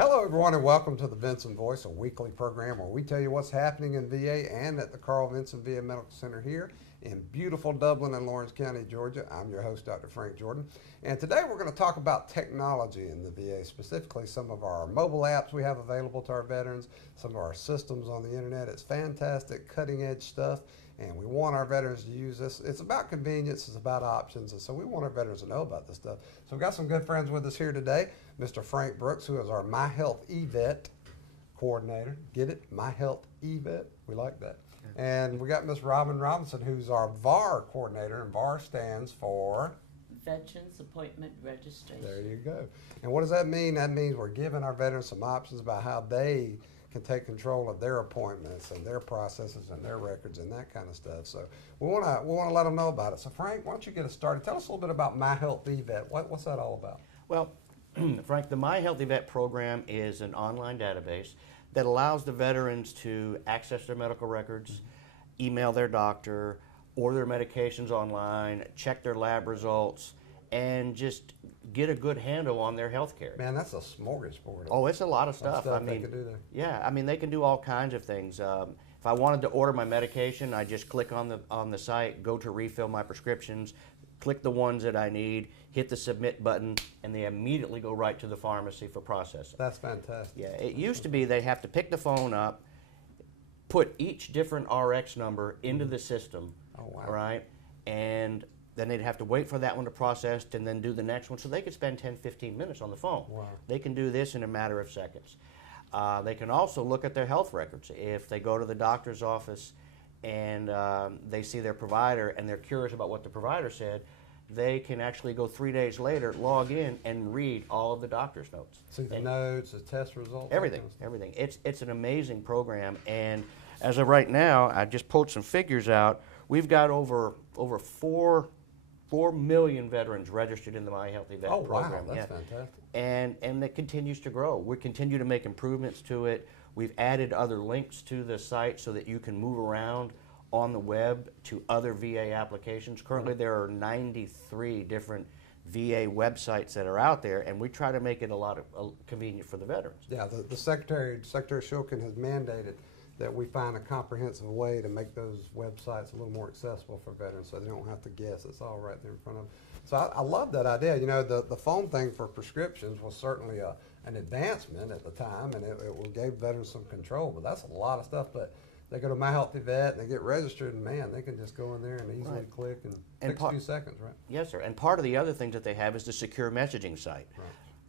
Hello, everyone, and welcome to the Vinson Voice, a weekly program where we tell you what's happening in VA and at the Carl Vinson VA Medical Center here in beautiful Dublin and Lawrence County, Georgia. I'm your host, Dr. Frank Jordan, and today we're going to talk about technology in the VA, specifically some of our mobile apps we have available to our veterans, some of our systems on the internet. It's fantastic, cutting-edge stuff, and we want our veterans to use this. It's about convenience, it's about options, and so we want our veterans to know about this stuff. So we've got some good friends with us here today. Mr. Frank Brooks, who is our My Health eVet coordinator. Get it? My Health eVet. We like that. And we got Miss Robin Robinson, who's our VAR coordinator, and VAR stands for Veterans Appointment Registration. There you go. And what does that mean? That means we're giving our veterans some options about how they can take control of their appointments and their processes and their records and that kind of stuff. So we want to let them know about it. So Frank, why don't you get us started? Tell us a little bit about My Health eVet. What's that all about? Well, Frank, the My Healthy Vet program is an online database that allows the veterans to access their medical records, email their doctor, order their medications online, check their lab results, and just get a good handle on their health care. Man, that's a smorgasbord. Oh, it's a lot of stuff. I mean, they can do there. Yeah, I mean, they can do all kinds of things. If I wanted to order my medication, I just click on the site, go to refill my prescriptions, click the ones that I need, hit the submit button, and they immediately go right to the pharmacy for processing. That's fantastic. Yeah, it used to be they have to pick the phone up, put each different RX number into the system, right? And then they'd have to wait for that one to process and then do the next one. So they could spend 10, 15 minutes on the phone. Wow. They can do this in a matter of seconds. They can also look at their health records. If they go to the doctor's office and they see their provider and they're curious about what the provider said, they can actually go 3 days later, log in, and read all of the doctor's notes. See the notes, the test results? Everything, everything. It's an amazing program, and as of right now, I just pulled some figures out. We've got over 4 million veterans registered in the My Healthy Vet program. Wow, that's fantastic. And it continues to grow. We continue to make improvements to it. We've added other links to the site so that you can move around on the web to other VA applications. Currently, there are 93 different VA websites that are out there, and we try to make it a lot of convenient for the veterans. Yeah, the Secretary Shulkin has mandated that we find a comprehensive way to make those websites a little more accessible for veterans so they don't have to guess. It's all right there in front of them. So I love that idea. You know, the phone thing for prescriptions was certainly an advancement at the time, and it gave veterans some control, but that's a lot of stuff. But they go to My Healthy Vet and they get registered, and man, they can just go in there and easily click and takes a few seconds, right? Yes, sir. And part of the other things that they have is the secure messaging site.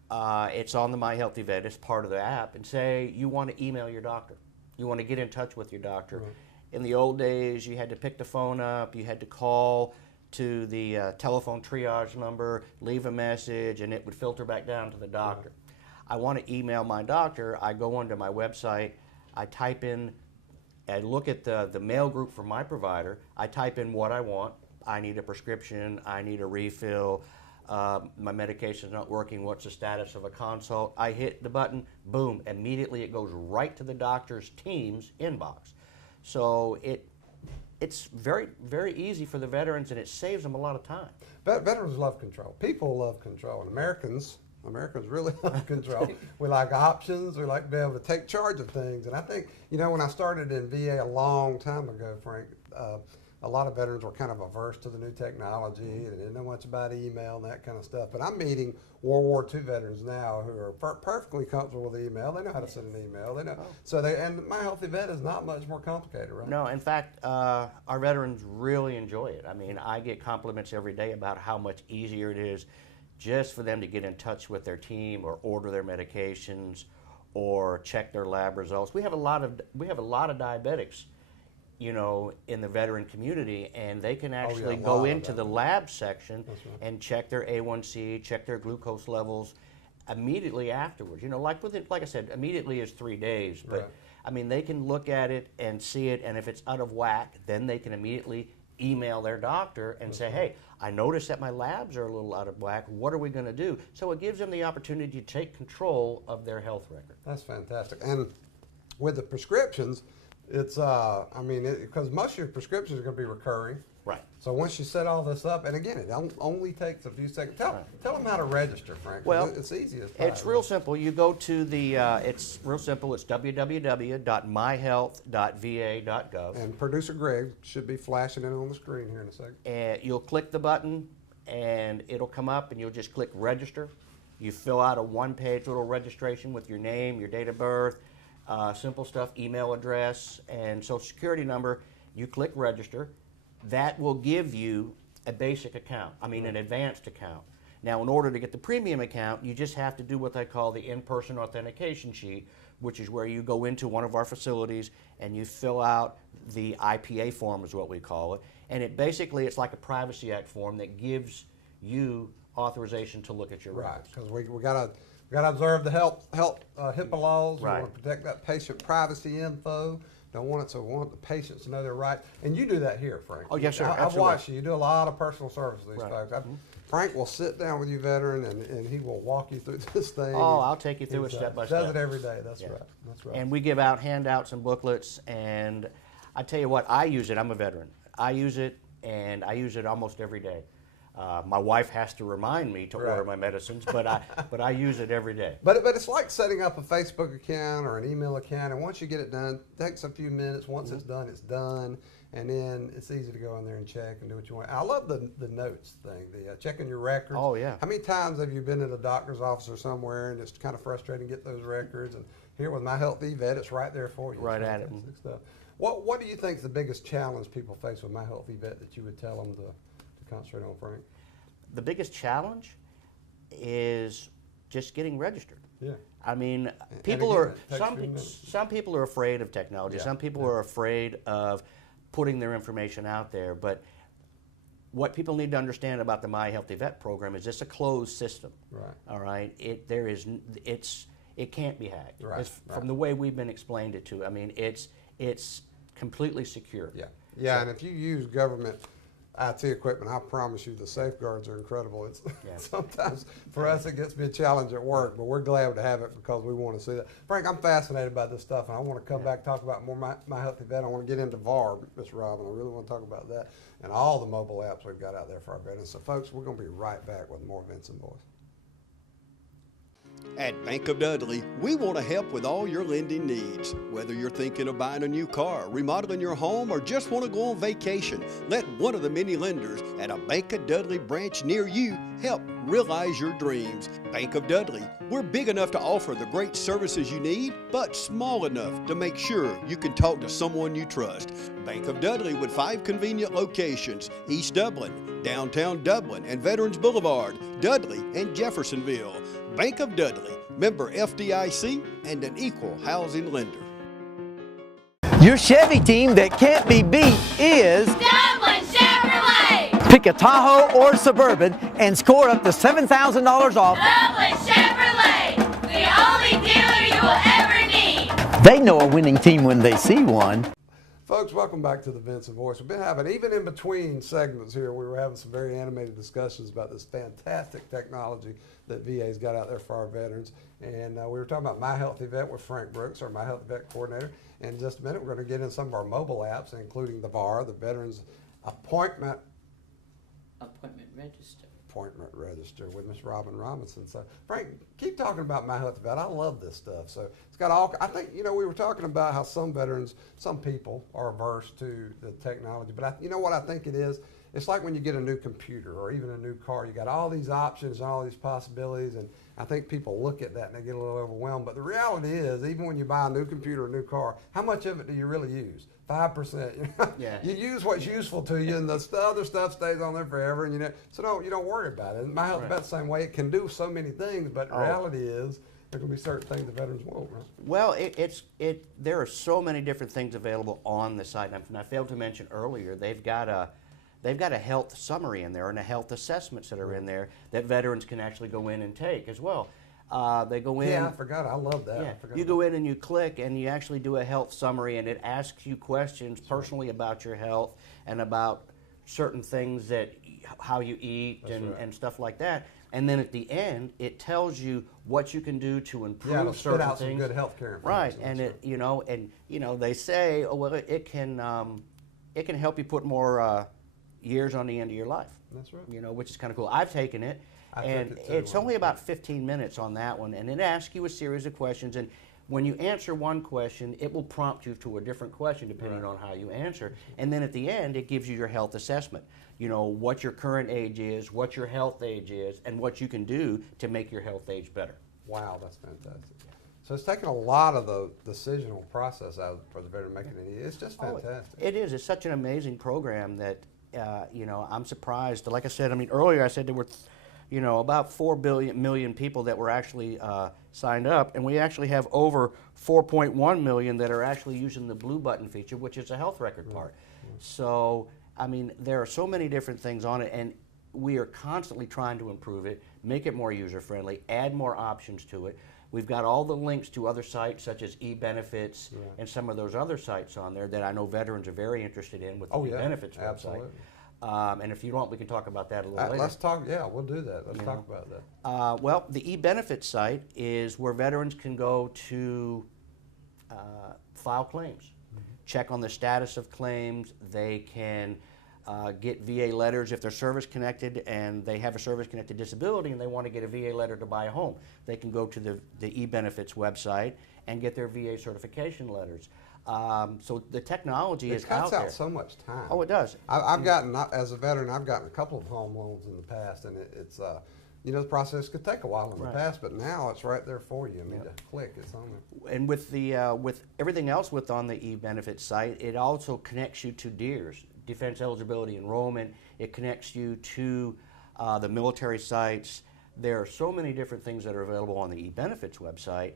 Right. It's on the My Healthy Vet. It's part of the app. And say you want to email your doctor. You want to get in touch with your doctor. Right. In the old days, you had to pick the phone up. You had to call to the telephone triage number, leave a message, and it would filter back down to the doctor. Right. I want to email my doctor. I go onto my website. I type in, I look at the mail group for my provider. I type in what I want. I need a prescription. I need a refill. My medication's not working. What's the status of a consult? I hit the button. Boom. Immediately it goes right to the doctor's team's inbox. So it's very, very easy for the veterans, and it saves them a lot of time. Veterans love control. People love control, and Americans really love control. We like options. We like to be able to take charge of things. And I think, you know, when I started in VA a long time ago, Frank, a lot of veterans were kind of averse to the new technology and didn't know much about email and that kind of stuff. But I'm meeting World War II veterans now who are perfectly comfortable with email. They know how to send an email. They know. So and My Healthy Vet is not much more complicated, right? No, in fact, our veterans really enjoy it. I mean, I get compliments every day about how much easier it is just for them to get in touch with their team or order their medications or check their lab results. We have a lot of diabetics, you know, in the veteran community, and they can actually go into the lab section and check their A1C, check their glucose levels immediately afterwards. You know, like I said, immediately is 3 days, but I mean, they can look at it and see it, and if it's out of whack, then they can immediately email their doctor and say, hey, I noticed that my labs are a little out of whack. What are we going to do? So it gives them the opportunity to take control of their health record. That's fantastic. And with the prescriptions, it's, I mean, because most of your prescriptions are going to be recurring. Right. So once you set all this up, and again, it only takes a few seconds. Tell them how to register, Frank. Well, it's easy as pie. It's real simple. You go to the, it's real simple. It's www.myhealth.va.gov. And producer Greg should be flashing it on the screen here in a second. And you'll click the button, and it'll come up, and you'll just click register. You fill out a one-page little registration with your name, your date of birth, simple stuff, email address, and social security number. You click register. That will give you a basic account, an advanced account. Now, in order to get the premium account, you just have to do what they call the in-person authentication sheet, which is where you go into one of our facilities and you fill out the IPA form is what we call it. And it's like a Privacy Act form that gives you authorization to look at your Right, records. because we gotta observe the health HIPAA laws. Right. We want to protect that patient privacy info. Don't want it, so we want the patients to know their right. And you do that here, Frank. Oh, yes, sir. I've Absolutely. watched you. You do a lot of personal service with these Right. folks. Frank will sit down with you, veteran, and he will walk you through this thing. Oh, I'll take you through it He's, step by does step. it every day. That's Yeah. right. That's right. And we give out handouts and booklets, and I tell you what, I use it. I'm a veteran. I use it, and I use it almost every day. My wife has to remind me to Right. order my medicines, but I use it every day. But it's like setting up a Facebook account or an email account, and once you get it done, it takes a few minutes. Once it's done, and then it's easy to go in there and check and do what you want. I love the notes thing, the checking your records. Oh, yeah. How many times have you been at a doctor's office or somewhere, and it's kind of frustrating to get those records? And here with My Health eVet, it's right there for you. Right It's at it. fantastic stuff. What do you think is the biggest challenge people face with My Health eVet that you would tell them to concentrate on, Frank? The biggest challenge is just getting registered. Yeah. People again, are it takes a few minutes. some people are afraid of technology. Yeah, Some people are afraid of putting their information out there. But what people need to understand about the My Healthy Vet program is it's a closed system. Right. All right. It can't be hacked. Right, From the way we've been explained it to. It's completely secure. Yeah, yeah, and if you use government IT equipment, I promise you the safeguards are incredible. It's sometimes for us it gets to be a challenge at work, but we're glad to have it because we want to see that. Frank, I'm fascinated by this stuff, and I want to come back and talk about more My Healthy Vet. I want to get into VAR, Mr. Robin. I really want to talk about that and all the mobile apps we've got out there for our veterans. So, folks, we're going to be right back with more Vinson Boys. At Bank of Dudley, we want to help with all your lending needs. Whether you're thinking of buying a new car, remodeling your home, or just want to go on vacation, let one of the many lenders at a Bank of Dudley branch near you help realize your dreams. Bank of Dudley, we're big enough to offer the great services you need, but small enough to make sure you can talk to someone you trust. Bank of Dudley with 5 convenient locations: East Dublin, downtown Dublin, and Veterans Boulevard, Dudley, and Jeffersonville. Bank of Dudley, member FDIC, and an equal housing lender. Your Chevy team that can't be beat is Dublin Chevrolet! pick a Tahoe or Suburban and score up to $7,000 off. Dublin Chevrolet! The only dealer you will ever need! They know a winning team when they see one. Folks, welcome back to the Vinson Voice. We've been having, even in between segments here, we were having some very animated discussions about this fantastic technology that VA's got out there for our veterans. And we were talking about My Healthy Vet with Frank Brooks, our My Healthy Vet coordinator. And in just a minute, we're going to get in some of our mobile apps, including the VAR, the Veterans Appointment Register with Miss Robin Robinson. So, Frank, keep talking about My Healthy Vet. I love this stuff. So, it's got all, I think, we were talking about how some veterans, some people are averse to the technology. But you know what I think it is? It's like when you get a new computer or even a new car. You got all these options and all these possibilities. And I think people look at that and they get a little overwhelmed. But the reality is, even when you buy a new computer or a new car, how much of it do you really use? 5%. Yeah. You use what's useful to you, and the other stuff stays on there forever. And so you don't worry about it. And My Health Vet's the same way. It can do so many things, but the reality is there can be certain things the veterans won't. Right? Well, there are so many different things available on the site. And I failed to mention earlier, they've got a health summary in there and a health assessments that are in there that veterans can actually go in and take as well. They go in. Yeah, I forgot. I love that. Yeah, I forgot you go in and you click and you actually do a health summary, and it asks you questions personally about your health and about certain things how you eat and stuff like that. And then at the end, it tells you what you can do to improve it'll certain spit out things. some good health care Right, information. and they say, oh well, it can help you put more years on the end of your life. That's right. You know, which is kind of cool. I've taken it, I and took it too it's once. only about 15 minutes on that one, and it asks you a series of questions, and when you answer one question, it will prompt you to a different question depending on how you answer, and then at the end, it gives you your health assessment. You know, what your current age is, what your health age is, and what you can do to make your health age better. Wow, that's fantastic. So it's taken a lot of the decisional process out for the veteran making it. It's just fantastic. It is. It's such an amazing program that, you know, I'm surprised. Like I said, I mean, earlier I said there were, you know, about 4 million people that were actually signed up, and we actually have over 4.1 million that are actually using the blue button feature, which is a health record part. So, I mean, there are so many different things on it, and we are constantly trying to improve it, make it more user-friendly, add more options to it. We've got all the links to other sites such as eBenefits and some of those other sites on there that I know veterans are very interested in with the eBenefits website. Absolutely. And if you want, we can talk about that a little later. Let's talk. Yeah, we'll do that. Let's talk about that. Well, the eBenefits site is where veterans can go to file claims, check on the status of claims. They can get VA letters if they're service connected and they have a service connected disability and they want to get a VA letter to buy a home. They can go to the eBenefits website and get their VA certification letters. So the technology is out there. It cuts out so much time. Oh, it does. I've gotten, as a veteran, I've gotten a couple of home loans in the past, and it's you know, the process could take a while in the past, but now it's right there for you. I mean, to click, it's on there. And with the with everything else on the eBenefits site, it also connects you to DEERS, Defense Eligibility Enrollment. It connects you to the military sites. There are so many different things that are available on the eBenefits website.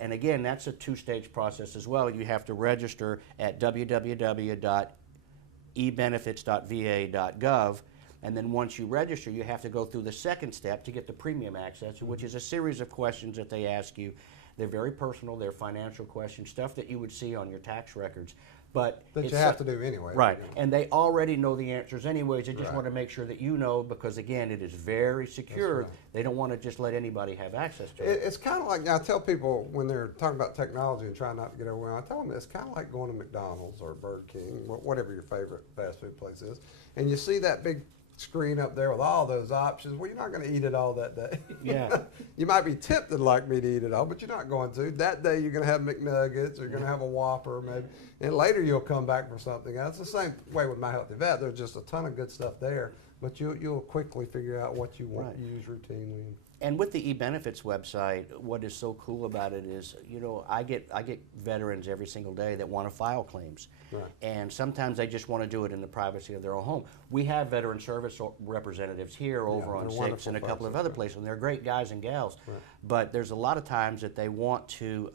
And again, that's a two-stage process as well. You have to register at www.ebenefits.va.gov. And then once you register, you have to go through the second step to get the premium access, which is a series of questions that they ask you. They're very personal. They're financial questions, stuff that you would see on your tax records. But you have to do anyway. Right. And they already know the answers anyways. They just want to make sure that you know, because again, it is very secure. They don't want to just let anybody have access to it. It's kind of like, I tell people when they're talking about technology and trying not to get overwhelmed, I tell them it's kind of like going to McDonald's or Burger King, whatever your favorite fast food place is, and you see that big screen up there with all those options. Well, you're not going to eat it all that day. Yeah. You might be tempted like me to eat it all, but you're not going to. That day you're going to have McNuggets, or you're going to have a Whopper maybe, and later you'll come back for something else. It's the same way with My Healthy Vet. There's just a ton of good stuff there, but you'll quickly figure out what you want to use routinely. And with the eBenefits website, what is so cool about it is, you know, I get veterans every single day that want to file claims. Right. And sometimes they just want to do it in the privacy of their own home. We have veteran service representatives here over on 6 and a couple of other places, and they're great guys and gals. Right. But there's a lot of times that they want to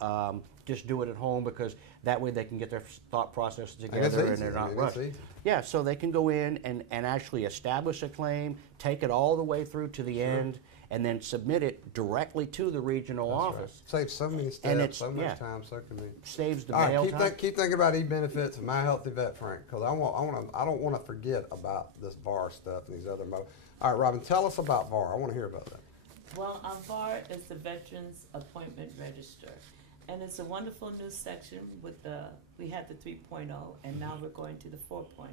just do it at home, because that way they can get their thought processes together and they're not rushed. Yeah, so they can go in and actually establish a claim, take it all the way through to the end, and then submit it directly to the regional office. Right. Saves so many steps, so much time, so convenient. Saves the All mail right, time. keep thinking about eBenefits and My Healthy Vet, Frank, because I don't want to forget about this VAR stuff and these other modes. All right, Robin, tell us about VAR. I want to hear about that. Well, VAR is the Veterans Appointment Register. And it's a wonderful new section with we had the 3.0, and now we're going to the 4.0.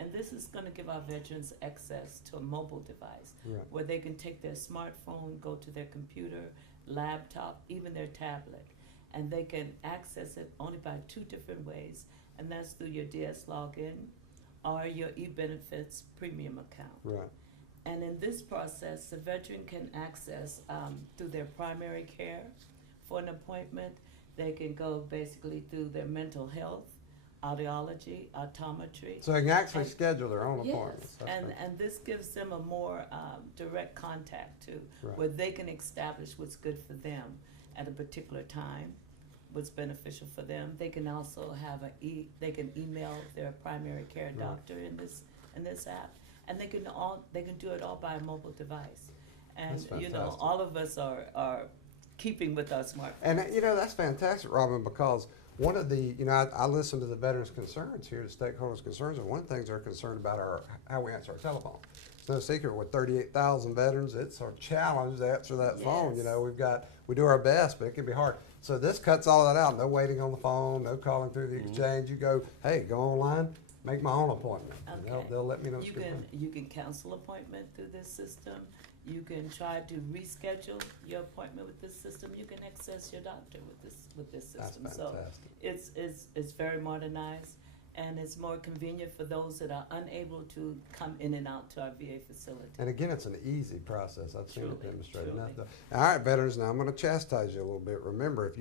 And this is going to give our veterans access to a mobile device where they can take their smartphone, go to their computer, laptop, even their tablet. And they can access it only by 2 different ways, and that's through your DS login or your eBenefits premium account. Right. And in this process, the veteran can access through their primary care for an appointment. They can go basically through their mental health, audiology, optometry. So they can actually schedule their own appointments. Yes, and this gives them a more direct contact too, where they can establish what's good for them at a particular time, what's beneficial for them. They can also have they can email their primary care doctor in this app, and they can do it all by a mobile device. And you know, all of us are keeping with our smartphones. And you know, that's fantastic, Robin, because one of the, you know, I listen to the veterans' concerns here, the stakeholders' concerns, and one of the things they're concerned about are how we answer our telephone. It's no secret, with 38,000 veterans, it's our challenge to answer that phone. You know, we do our best, but it can be hard. So this cuts all that out. No waiting on the phone, no calling through the exchange. You go, hey, go online, make my own appointment. And Okay. they'll let me know. You can cancel appointment through this system. You can try to reschedule your appointment with this system. You can access your doctor with this That's system. So fantastic. it's very modernized, and it's more convenient for those that are unable to come in and out to our VA facility. And again, it's an easy process. I've seen it Truly, demonstrated. truly. All right, veterans, now I'm going to chastise you a little bit. Remember,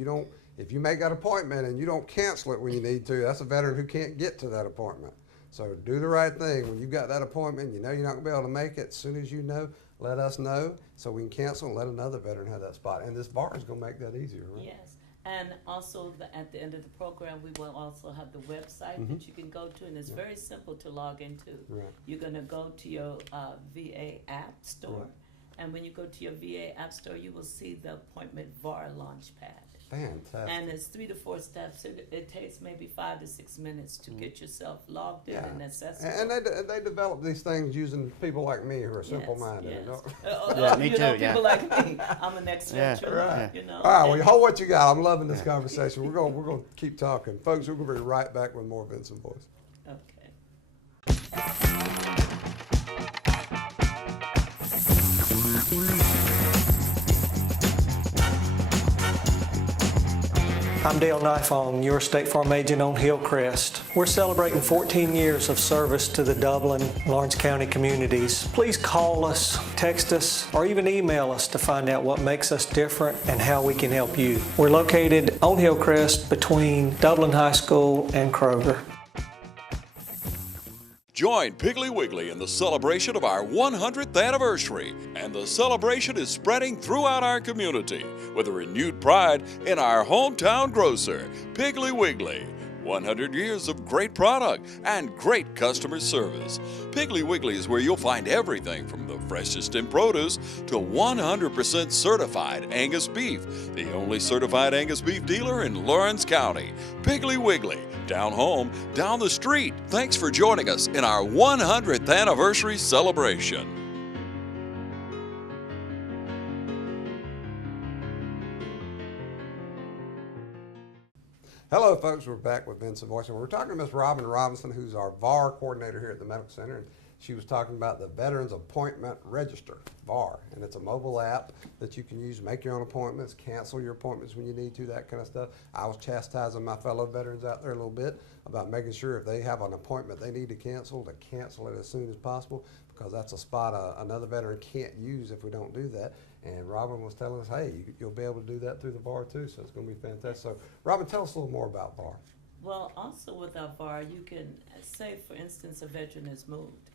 if you make that appointment and you don't cancel it when you need to, that's a veteran who can't get to that appointment. So do the right thing. When you've got that appointment, you know you're not going to be able to make it. As soon as you know, let us know so we can cancel and let another veteran have that spot. And this VAR is going to make that easier, right? Yes, and also at the end of the program, we will also have the website that you can go to, and it's very simple to log into. Right. You're gonna go to your VA app store, Right. and when you go to your VA app store, you will see the appointment VAR Launchpad. Fantastic. And it's 3 to 4 steps. It takes maybe 5 to 6 minutes to get yourself logged in and accessible. And they develop these things using people like me who are simple-minded. Yes, you know? yes. Yeah, me you know, too, yeah. people like me. I'm an ex-veteran, Right. you know. All right, well, and- hold what you got. I'm loving this conversation. We're going to keep talking. Folks, we're going to be right back with more Vinson Voice. Okay. I'm Dale Nifong, your State Farm agent on Hillcrest. We're celebrating 14 years of service to the Dublin, Lawrence County communities. Please call us, text us, or even email us to find out what makes us different and how we can help you. We're located on Hillcrest between Dublin High School and Kroger. Join Piggly Wiggly in the celebration of our 100th anniversary, and the celebration is spreading throughout our community with a renewed pride in our hometown grocer, Piggly Wiggly. 100 years of great product and great customer service. Piggly Wiggly is where you'll find everything from the freshest in produce to 100% certified Angus beef, the only certified Angus beef dealer in Lawrence County. Piggly Wiggly, down home, down the street. Thanks for joining us in our 100th anniversary celebration. Hello, folks. We're back with Vinson Voice, and we're talking to Miss Robin Robinson, who's our VAR coordinator here at the Medical Center. And she was talking about the Veterans Appointment Register, VAR, and it's a mobile app that you can use to make your own appointments, cancel your appointments when you need to, that kind of stuff. I was chastising my fellow veterans out there a little bit about making sure if they have an appointment they need to cancel it as soon as possible, because that's a spot another veteran can't use if we don't do that. And Robin was telling us, hey, you'll be able to do that through the VAR too, so it's going to be fantastic. So, Robin, tell us a little more about VAR. Well, also with our VAR, you can say, for instance, a veteran has moved,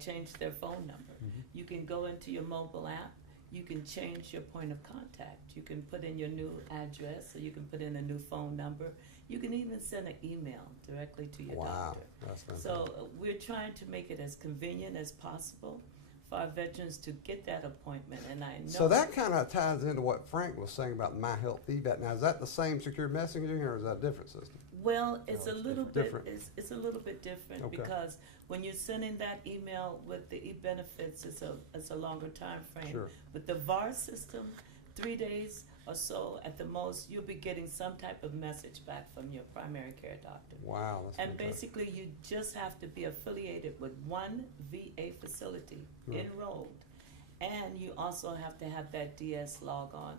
change their phone number. You can go into your mobile app. You can change your point of contact. You can put in your new address, or you can put in a new phone number. You can even send an email directly to your doctor. That's fantastic. So we're trying to make it as convenient as possible for our veterans to get that appointment. And I know. So that kind of ties into what Frank was saying about My Health eVet. Now, is that the same secure messaging, or is that a different system? Well, it's a it's little bit different. it's a little bit different Okay. because when you're sending that email with the e-benefits, it's a longer time frame. Sure. With the VAR system, 3 days or so at the most, you'll be getting some type of message back from your primary care doctor. Wow. That's And fantastic. basically, you just have to be affiliated with one VA facility, enrolled, and you also have to have that DS log on,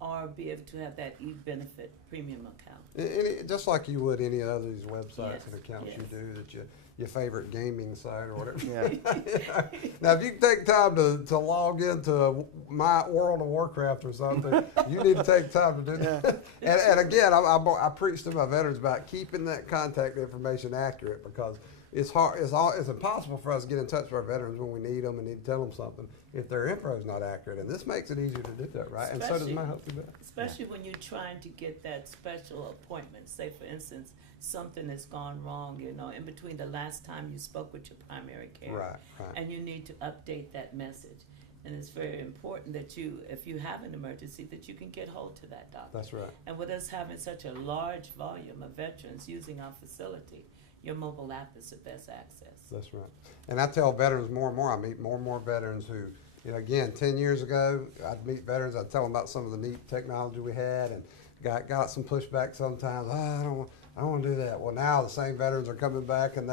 or be able to have that e-benefit premium account. Just like you would any other of these websites Yes, and accounts yes. you do, that your favorite gaming site or whatever. Yeah. Now, if you take time to log into my World of Warcraft or something, you need to take time to do that. And again, I preach to my veterans about keeping that contact information accurate, because it's hard. It's impossible for us to get in touch with our veterans when we need them and need to tell them something if their info is not accurate. And this makes it easier to do that, right? And so does Especially- My Health eVet. Especially when you're trying to get that special appointment. Say, for instance, something has gone wrong, in between the last time you spoke with your primary care. Right, right. And you need to update that message. And it's very important that if you have an emergency, that you can get hold to that doctor. That's right. And with us having such a large volume of veterans using our facility, your mobile app is the best access. That's right. And I tell veterans more and more, I meet more and more veterans who, again, 10 years ago, I'd meet veterans, I'd tell them about some of the neat technology we had, and got some pushback sometimes. I don't want to do that. Well, now the same veterans are coming back, and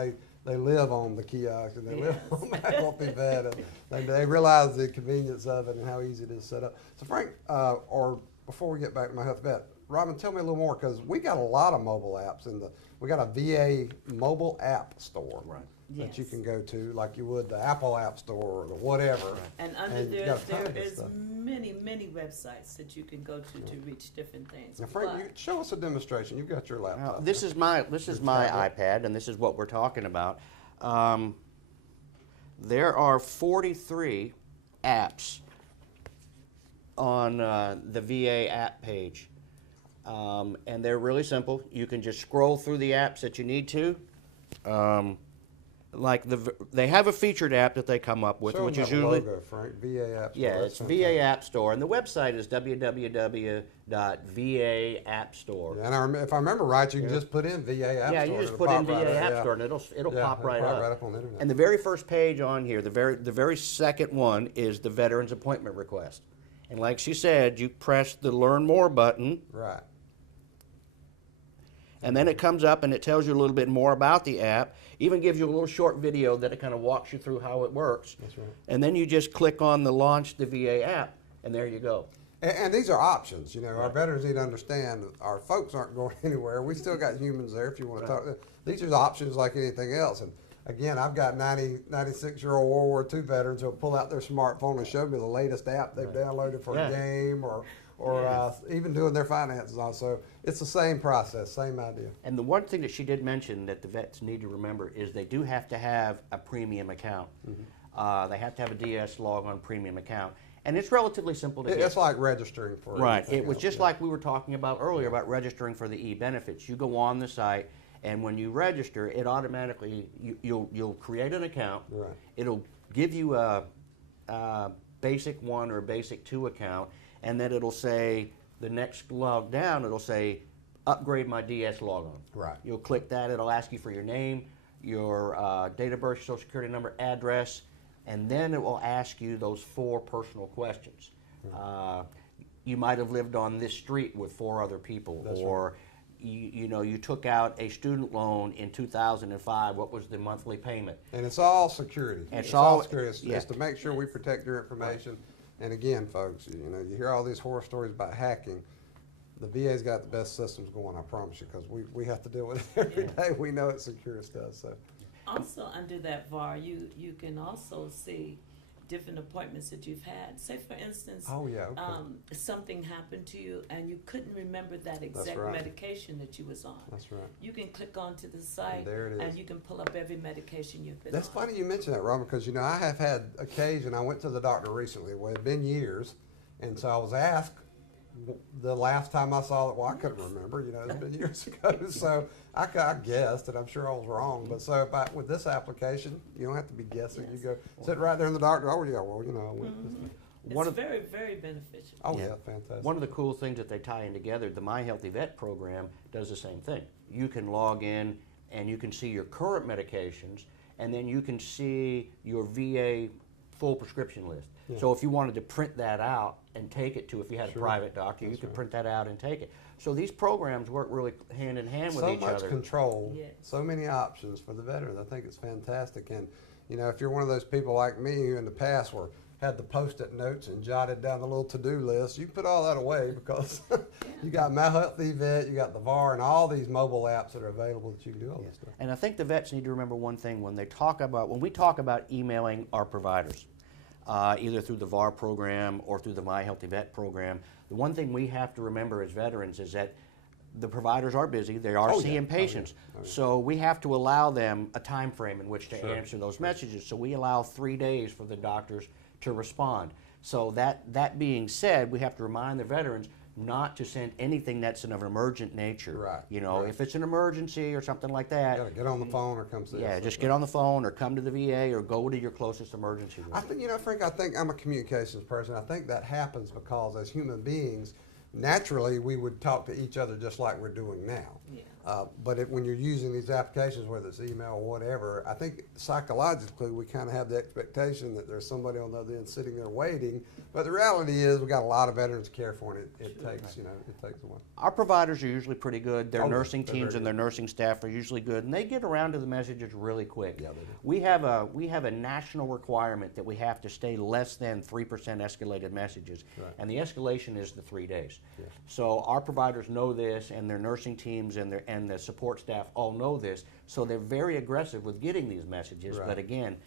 they live on the kiosk and they live Yes. on My Healthy Vet, and they realize the convenience of it and how easy it is to set up. So Frank, or before we get back to My Healthy Vet, Robin, tell me a little more, because we got a lot of mobile apps we got a VA mobile app store. Right. That you Yes. can go to like you would the Apple App Store or the whatever. And under And you there, got a ton there of this is stuff. many, many websites that you can go to reach different things. Now, Frank, But- you show us a demonstration. You've got your Now, laptop. this is my iPad, and this is what we're talking about. There are 43 apps on the VA app page, and they're really simple. You can just scroll through the apps that you need to. They have a featured app that they come up with, Show which them is that usually logo, Frank. VA App Store. yeah, That's it's fantastic. VA App Store, and the website is www.vaappstore. Yeah, and if I remember right, you can just put in VA App Yeah, Store. you just it'll put in pop right VA up, App yeah. Store, and it'll Yeah, pop right pop up. right up on the internet. And the very first page on here, the very second one is the veteran's appointment request. And like she said, you press the Learn More button, Right. and then it comes up and it tells you a little bit more about the app. Even gives you a little short video that it kind of walks you through how it works. That's right. And then you just click on the Launch the VA app, and there you go. And these are options. You know, our veterans need to understand our folks aren't going anywhere. We still got humans there if you want to talk. These are options like anything else. And again, I've got 96-year-old World War II veterans who'll pull out their smartphone and show me the latest app they've downloaded for Yeah. a game or even doing their finances on. So it's the same process, same idea. And the one thing that she did mention that the vets need to remember is they do have to have a premium account. They have to have a DS log-on premium account. And it's relatively simple to get. It's like registering for Right. anything It was else, just yeah. like we were talking about earlier about registering for the e-benefits. You go on the site, and when you register, it automatically, you'll create an account. Right. It'll give you a basic 1 or a basic 2 account, and then it'll say, the next log down, it'll say, upgrade my DS logon. Right. You'll click that, it'll ask you for your name, your date of birth, social security number, address, and then it will ask you those 4 personal questions. You might have lived on this street with 4 other people, That's or you took out a student loan in 2005. What was the monthly payment? And it's all security. It's all all- security. It's, yeah. it's to make sure we protect your information. And again, folks, you hear all these horror stories about hacking. The VA's got the best systems going, I promise you, because we have to deal with it every day. We know it's secure stuff. So Also under that VAR, you can also see different appointments that you've had. Say for instance, Oh, yeah, okay. Something happened to you and you couldn't remember that exact right. medication that you was on. that's right. You can click onto the site there it is. and you can pull up every medication you've been That's on. funny you mention that, Robin, because I have had occasion. I went to the doctor recently. Well, it had been years, and so I was asked the last time I saw it. Well, I couldn't remember. It's been years ago. So I guessed, and I'm sure I was wrong. But so with this application, you don't have to be guessing. You go sit right there in the doctor. Oh yeah, well I went. It's One of- very, very beneficial. Oh Yeah. yeah, fantastic. One of the cool things that they tie in together, the My Healthy Vet program does the same thing. You can log in and you can see your current medications, and then you can see your VA full prescription list. Yeah. So if you wanted to print that out and take it to, if you had Sure. a private doctor, you That's could right. print that out and take it. So these programs work really hand in hand with So each much other. control, Yes. so many options for the veterans. I think it's fantastic. And if you're one of those people like me who in the past had the post-it notes and jotted down the little to-do list, you can put all that away because you got My Healthy Vet, you got the VAR, and all these mobile apps that are available that you can do all this stuff. And I think the vets need to remember one thing when we talk about emailing our providers, either through the VAR program or through the My Healthy Vet program, the one thing we have to remember as veterans is that the providers are busy, they are Oh, yeah. seeing Oh, yeah. patients, Oh, yeah. so we have to allow them a time frame in which to Sure. answer those messages. So we allow 3 days for the doctors to respond. So that being said, we have to remind the veterans not to send anything that's of an emergent nature. Right, Right. right. If it's an emergency or something like that, You got to get on the phone or come see us. yeah, just get on the phone or come to the VA or go to your closest emergency room. I think, Frank, I think I'm a communications person. I think that happens because as human beings, naturally we would talk to each other just like we're doing now. Yeah. When you're using these applications, whether it's email or whatever, I think psychologically we kind of have the expectation that there's somebody on the other end sitting there waiting. But the reality is we got a lot of veterans to care for, and it takes it takes a while. Our providers are usually pretty good. Their Oh, nursing they're teams very and their nursing staff are usually good, and they get around to the messages really quick. Yeah, they do. We have a national requirement that we have to stay less than 3% escalated messages, Right. and the escalation is the 3 days. Yeah. So our providers know this, and their nursing teams and the support staff all know this. So they're very aggressive with getting these messages. Right. But again,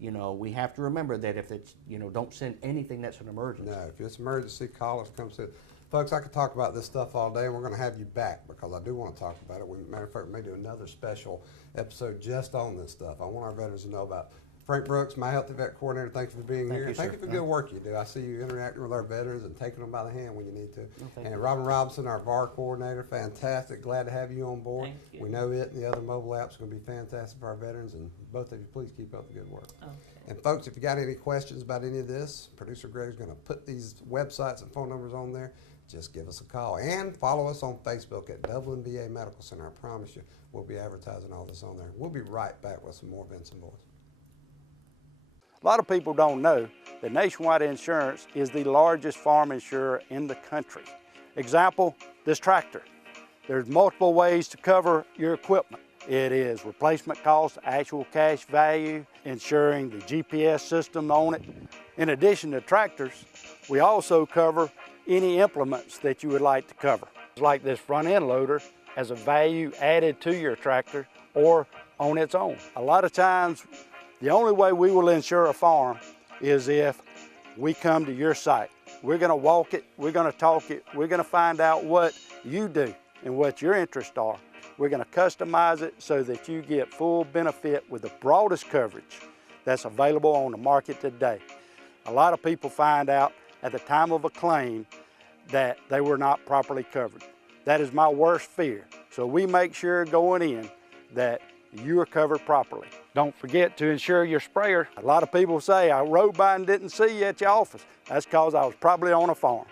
we have to remember that if it's don't send anything that's an emergency. No, if it's emergency, call us, come see it. Folks, I could talk about this stuff all day, and we're going to have you back because I do want to talk about it. Matter of fact, we may do another special episode just on this stuff. I want our veterans to know about Frank Brooks, my Healthy Vet Coordinator. Thank you for being here. you, Thank sir. you for the good work you do. I see you interacting with our veterans and taking them by the hand when you need to. thank And you. Robin Robinson, our VAR Coordinator, fantastic. Glad to have you on board. Thank you. We know it and the other mobile apps are going to be fantastic for our veterans, and both of you, please keep up the good work. Okay. And folks, if you got any questions about any of this, producer Greg's going to put these websites and phone numbers on there. Just give us a call and follow us on Facebook at Dublin VA Medical Center. I promise you, we'll be advertising all this on there. We'll be right back with some more Vinson Boys. A lot of people don't know that Nationwide Insurance is the largest farm insurer in the country. Example, this tractor. There's multiple ways to cover your equipment. It is replacement cost, actual cash value, insuring the GPS system on it. In addition to tractors, we also cover any implements that you would like to cover. Like this front end loader has a value added to your tractor or on its own. A lot of times, the only way we will insure a farm is if we come to your site. We're going to walk it, we're going to talk it, we're going to find out what you do and what your interests are. We're going to customize it so that you get full benefit with the broadest coverage that's available on the market today. A lot of people find out at the time of a claim that they were not properly covered. That is my worst fear. So we make sure going in that you are covered properly. Don't forget to insure your sprayer. A lot of people say, I rode by and didn't see you at your office. That's because I was probably on a farm.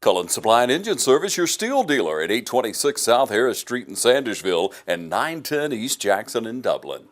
Cullen Supply and Engine Service, your steel dealer at 826 South Harris Street in Sandersville and 910 East Jackson in Dublin.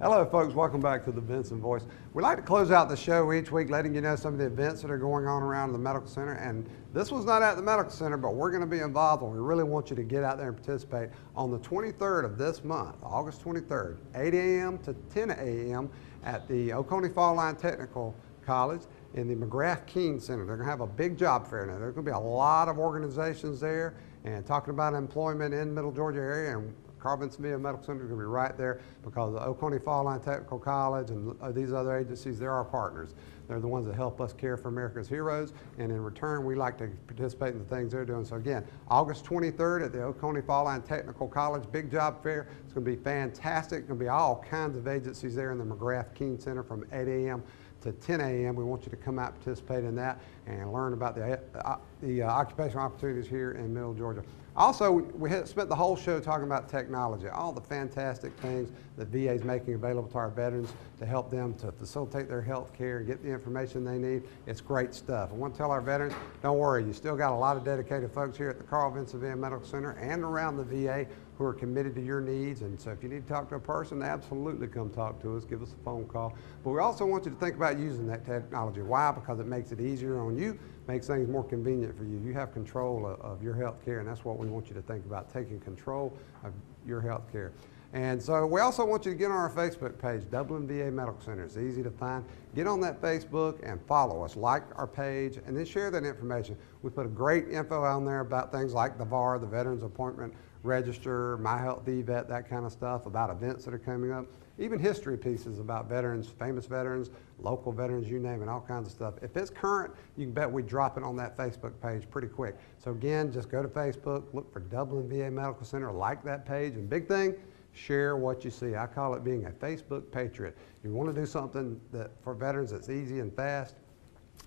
Hello, folks. Welcome back to the Vinson Voice. We like to close out the show each week letting you know some of the events that are going on around the medical center. And this one's not at the medical center, but we're going to be involved, and we really want you to get out there and participate on the 23rd of this month, August 23rd, 8 a.m. to 10 a.m. at the Oconee Fall Line Technical College in the McGrath-Keene Center. They're going to have a big job fair now. There's going to be a lot of organizations there and talking about employment in Middle Georgia area, and Vinson VA Medical Center is going to be right there because the Oconee Fall Line Technical College and these other agencies, they're our partners. They're the ones that help us care for America's heroes, and in return, we like to participate in the things they're doing. So again, August 23rd at the Oconee Fall Line Technical College, big job fair. It's going to be fantastic. It's going to be all kinds of agencies there in the McGrath-Keene Center from 8 a.m. to 10 a.m. We want you to come out and participate in that and learn about the occupational opportunities here in Middle Georgia. Also, we spent the whole show talking about technology, all the fantastic things that VA is making available to our veterans to help them to facilitate their health care and get the information they need. It's great stuff. I want to tell our veterans, don't worry, you still got a lot of dedicated folks here at the Vinson VA Medical Center and around the VA who are committed to your needs. And so if you need to talk to a person, absolutely come talk to us, give us a phone call. But we also want you to think about using that technology. Why? Because it makes it easier on you, makes things more convenient for you. You have control of your health care, and that's what we want you to think about, taking control of your health care. And so we also want you to get on our Facebook page, Dublin VA Medical Center. It's easy to find. Get on that Facebook and follow us, like our page, and then share that information. We put a great info on there about things like the VAR, the Veterans Appointment Register, My Health eVet, that kind of stuff, about events that are coming up, even history pieces about veterans, famous veterans, local veterans, you name it, all kinds of stuff. If it's current, you can bet we drop it on that Facebook page pretty quick. So again, just go to Facebook, look for Dublin VA Medical Center, like that page, and big thing, share what you see. I call it being a Facebook patriot. You want to do something that for veterans that's easy and fast,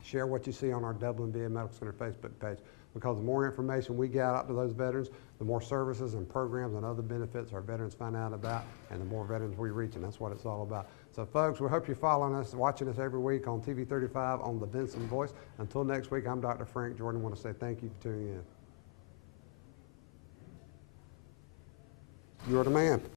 share what you see on our Dublin VA Medical Center Facebook page, because the more information we get out to those veterans, the more services and programs and other benefits our veterans find out about, and the more veterans we reach, and that's what it's all about. So folks, we hope you're following us, watching us every week on TV 35 on the Vinson Voice. Until next week, I'm Dr. Frank Jordan. I want to say thank you for tuning in. You're the man.